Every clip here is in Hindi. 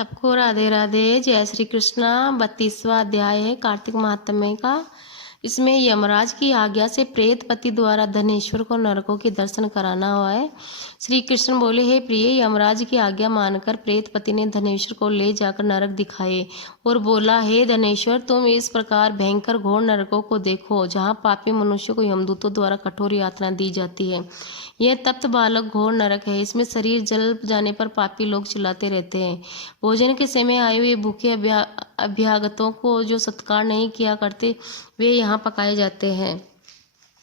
सबको राधे राधे। जय श्री कृष्णा। 32वां अध्याय है कार्तिक महात्म्य का। इसमें यमराज की आज्ञा से प्रेतपति द्वारा धनेश्वर को नरकों के दर्शन कराना हुआ है। श्री कृष्ण बोले, हे प्रिय, यमराज की आज्ञा मानकर प्रेतपति ने धनेश्वर को ले जाकर नरक दिखाए और बोला, हे धनेश्वर, तुम इस प्रकार भयंकर घोर नरकों को देखो, जहाँ पापी मनुष्य को यमदूतों द्वारा कठोर यातना दी जाती है। यह तप्त बालक घोर नरक है। इसमें शरीर जल जाने पर पापी लोग चिल्लाते रहते हैं। भोजन के समय आए हुए भूखे अभ्यागतों को जो सत्कार नहीं किया करते, वे यहाँ पकाए जाते हैं।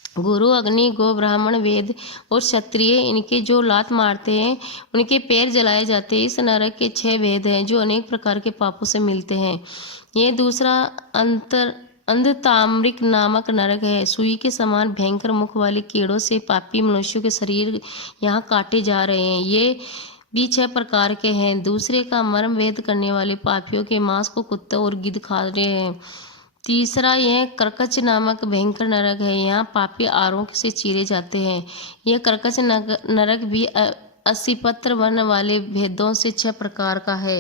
गुरु, अग्नि, गो, ब्राह्मण, वेद और क्षत्रिय, इनके जो लात मारते हैं, उनके पैर जलाए जाते हैं। इस नरक के 6 भेद हैं जो अनेक प्रकार के पापों से मिलते हैं। ये दूसरा अंधताम्रिक नामक नरक है। सुई के समान भयंकर मुख वाले कीड़ों से पापी मनुष्यों के शरीर यहाँ काटे जा रहे हैं। ये भी 6 प्रकार के हैं। दूसरे का मर्म भेद करने वाले पापियों के मांस को कुत्ते और गिद्ध खा रहे हैं। तीसरा यह कर्कच नामक भयंकर नरक है। यहाँ पापी आरों से चीरे जाते हैं। यह कर्कच नरक भी 80 पत्र वर्ण वाले भेदों से 6 प्रकार का है।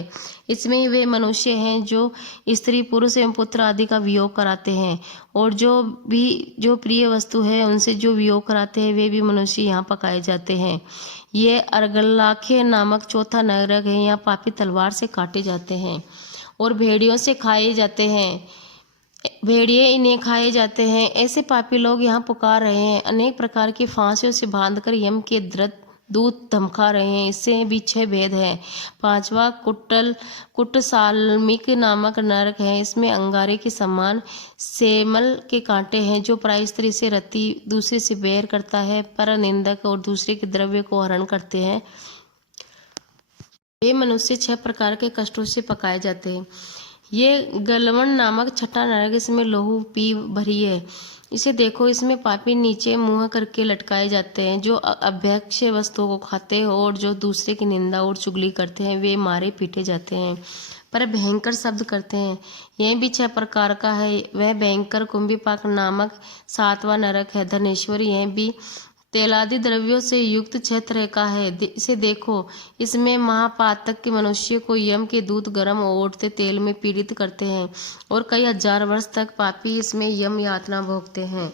इसमें वे मनुष्य हैं जो स्त्री, पुरुष एवं पुत्र आदि का वियोग कराते हैं, और जो प्रिय वस्तु है उनसे जो वियोग कराते हैं, वे भी मनुष्य यहाँ पकाए जाते हैं। ये अर्गलाखे नामक चौथा नरक है। यहाँ पापी तलवार से काटे जाते हैं और भेड़ियों से खाए जाते हैं। भेड़िए इन्हें खाए जाते हैं। ऐसे पापी लोग यहाँ पुकार रहे हैं। अनेक प्रकार की फांसियों से बांधकर यम के दूत धमका रहे हैं। इससे भी 6 भेद हैं। 5वां कुटसाल्मिक नामक नरक है। इसमें अंगारे के समान सेमल के कांटे हैं, जो प्राय स्त्री से रति, दूसरे से बैर करता है, पर निंदक और दूसरे के द्रव्य को हरण करते हैं। वे मनुष्य 6 प्रकार के कष्टों से पकाए जाते हैं। ये गलवन नामक छठा नरक, इसमें लोहू पी भरी है। इसे देखो, इसमें पापी नीचे मुंह करके लटकाए जाते हैं। जो अभक्ष वस्तुओं को खाते हैं और जो दूसरे की निंदा और चुगली करते हैं, वे मारे पीटे जाते हैं, पर भयंकर शब्द करते हैं। यह भी 6 प्रकार का है। वह भयंकर कुंभीपाक नामक 7वां नरक है। धनेश्वर यह भी तेलादि द्रव्यों से युक्त 6 तरह का है। इसे देखो, इसमें महापातक के मनुष्य को यम के दूत गर्म ओढ़ते तेल में पीड़ित करते हैं, और कई 1000 वर्ष तक पापी इसमें यम यातना भोगते हैं।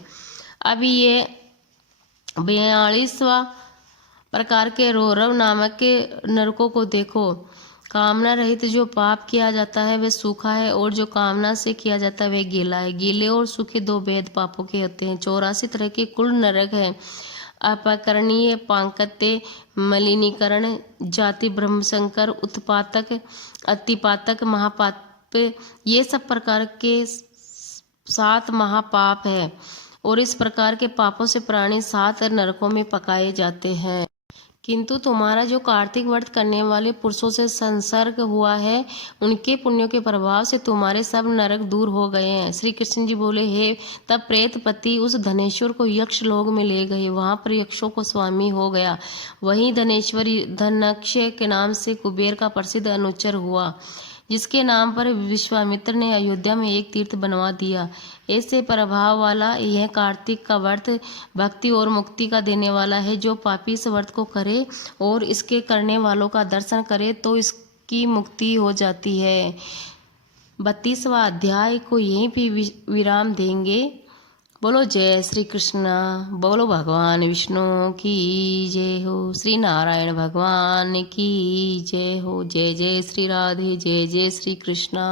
अभी ये 42वां प्रकार के रौरव नामक के नरकों को देखो। कामना रहित जो पाप किया जाता है वह सूखा है, और जो कामना से किया जाता है वह गीला है। गीले और सूखे 2 भेद पापों के होते हैं। 84 तरह के कुल नरक है। अपकरणीय, पांकत्य, मलिनीकरण, जाति, ब्रह्मशंकर, उत्पातक, अतिपातक, महापाप, ये सब प्रकार के 7 महापाप है। और इस प्रकार के पापों से प्राणी 7 नरकों में पकाए जाते हैं। किंतु तुम्हारा जो कार्तिक व्रत करने वाले पुरुषों से संसर्ग हुआ है, उनके पुण्यों के प्रभाव से तुम्हारे सब नरक दूर हो गए हैं। श्री कृष्ण जी बोले, हे, तब प्रेतपति उस धनेश्वर को यक्ष लोक में ले गए। वहां पर यक्षों को स्वामी हो गया। वहीं धनेश्वरी धनक्ष के नाम से कुबेर का प्रसिद्ध अनुचर हुआ, जिसके नाम पर विश्वामित्र ने अयोध्या में एक तीर्थ बनवा दिया। ऐसे प्रभाव वाला यह कार्तिक का व्रत भक्ति और मुक्ति का देने वाला है। जो पापी इस व्रत को करे और इसके करने वालों का दर्शन करे, तो इसकी मुक्ति हो जाती है। 32वां अध्याय को यहीं पे विराम देंगे। बोलो जय श्री कृष्णा। बोलो भगवान विष्णु की जय हो। श्री नारायण भगवान की जय हो। जय जय श्री राधे, जय जय श्री कृष्णा।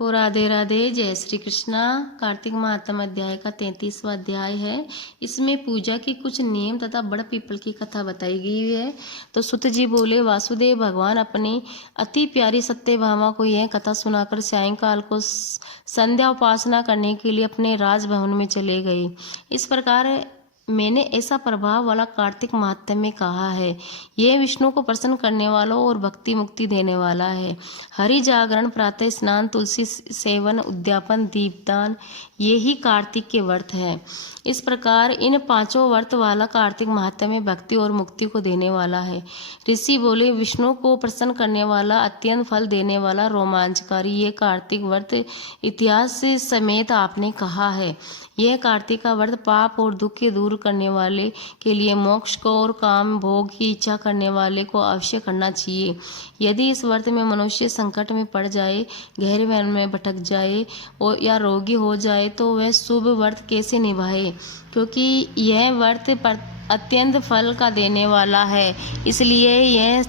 तो राधे राधे। जय श्री कृष्णा। कार्तिक महात्म्य अध्याय का 33वां अध्याय है। इसमें पूजा की कुछ नियम तथा बड़ पीपल की कथा बताई गई है। तो सुत जी बोले, वासुदेव भगवान अपनी अति प्यारी सत्यभामा को यह कथा सुनाकर सायंकाल को संध्या उपासना करने के लिए अपने राजभवन में चले गए। इस प्रकार मैंने ऐसा प्रभाव वाला कार्तिक महात्म्य में कहा है। यह विष्णु को प्रसन्न करने वालों और भक्ति मुक्ति देने वाला है। हरि जागरण, प्रातः स्नान, तुलसी सेवन, उद्यापन, दीपदान, ये ही कार्तिक के व्रत है। इस प्रकार इन 5 व्रत वाला कार्तिक महात्म्य में भक्ति और मुक्ति को देने वाला है। ऋषि बोले, विष्णु को प्रसन्न करने वाला, अत्यंत फल देने वाला, रोमांचकारी ये कार्तिक व्रत इतिहास समेत आपने कहा है। यह कार्तिक का व्रत पाप और दुख के दूर दूर करने वाले के लिए मोक्ष को और काम भोग की इच्छा करने वाले को अवश्य करना चाहिए। यदि इस व्रत में मनुष्य संकट में पड़ जाए, गहरे वन में भटक जाए और या रोगी हो जाए तो वह शुभ व्रत कैसे निभाए, क्योंकि यह व्रत अत्यंत फल का देने वाला है, इसलिए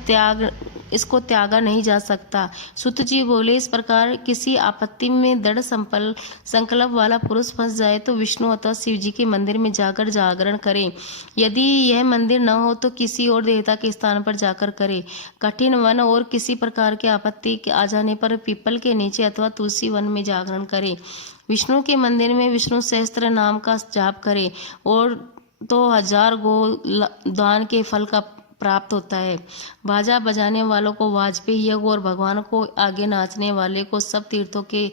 इसको त्यागा नहीं जा सकता। सुत जी बोले, इस प्रकार किसी आपत्ति में दृढ़ संकल्प वाला पुरुष फंस जाए तो विष्णु अथवा शिव जी के मंदिर में जाकर जागरण करे। यदि यह मंदिर न हो तो किसी और देवता के स्थान पर जाकर करे। कठिन वन और किसी प्रकार के आपत्ति के आ जाने पर पीपल के नीचे अथवा तुलसी वन में जागरण करे। विष्णु के मंदिर में विष्णु सहस्त्र नाम का जाप करे और तो 1000 दान के फल का प्राप्त होता है। बाजा बजाने वालों को वाजपेयी यज्ञ और भगवान को आगे नाचने वाले को सब तीर्थों के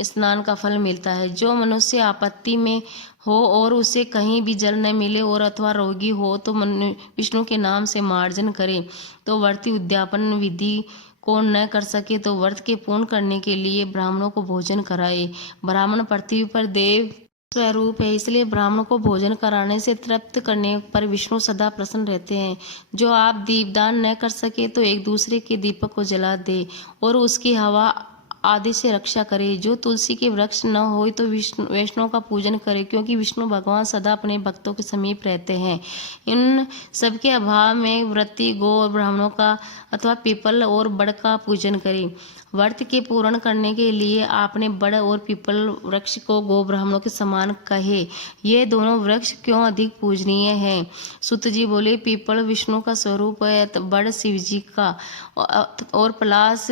स्नान का फल मिलता है। जो मनुष्य आपत्ति में हो और उसे कहीं भी जल न मिले और अथवा रोगी हो तो विष्णु के नाम से मार्जन करे। तो व्रती उद्यापन विधि को न कर सके तो व्रत के पूर्ण करने के लिए ब्राह्मणों को भोजन कराए। ब्राह्मण पृथ्वी पर देव स्वरूप है, इसलिए ब्राह्मण को भोजन कराने से तृप्त करने पर विष्णु सदा प्रसन्न रहते हैं। जो आप दीपदान न कर सके तो एक दूसरे के दीपक को जला दे और उसकी हवा आदि से रक्षा करे। जो तुलसी के वृक्ष न हो तो वैष्णव का पूजन करे, क्योंकि विष्णु भगवान सदा अपने भक्तों के समीप रहते हैं। इन सबके अभाव में व्रती गो और ब्राह्मणों का अथवा पीपल और बड़ का पूजन करे। व्रत के पूर्ण करने के लिए आपने बड़ और पीपल वृक्ष को गो ब्राह्मणों के समान कहे। ये दोनों वृक्ष क्यों अधिक पूजनीय हैं? सुत जी बोले, पीपल विष्णु का स्वरूप है, बड़ शिव जी का और पलाश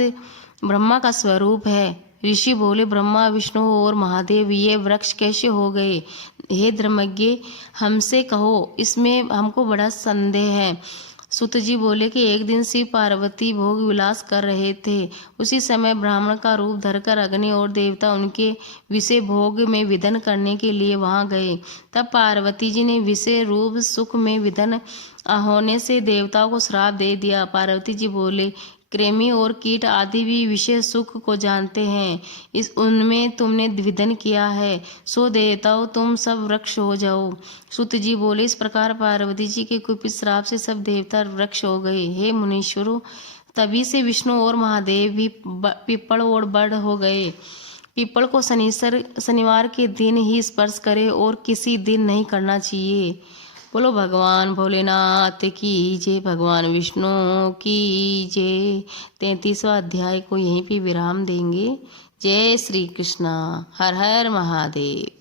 ब्रह्मा का स्वरूप है। ऋषि बोले, ब्रह्मा विष्णु और महादेव ये वृक्ष कैसे हो गए? हे धर्मज्ञ, हमसे कहो, इसमें हमको बड़ा संदेह है। सुत जी बोले कि एक दिन शिव पार्वती भोग विलास कर रहे थे। उसी समय ब्राह्मण का रूप धरकर अग्नि और देवता उनके विषय भोग में विधन करने के लिए वहां गए। तब पार्वती जी ने विषय रूप सुख में विधन होने से देवताओं को श्राप दे दिया। पार्वती जी बोले, कृमि और कीट आदि भी विषय सुख को जानते हैं, इस उनमें तुमने विधन किया है, सो देवताओं तुम सब वृक्ष हो जाओ। सुत जी बोले, इस प्रकार पार्वती जी के कुपित श्राप से सब देवता वृक्ष हो गए। हे मुनीश्वरों, तभी से विष्णु और महादेव भी पीपल और बड़ हो गए। पीपल को शनिवार के दिन ही स्पर्श करे और किसी दिन नहीं करना चाहिए। बोलो भगवान भोलेनाथ की जय, भगवान विष्णु की जय। 33वां अध्याय को यहीं पे विराम देंगे। जय श्री कृष्णा। हर हर महादेव।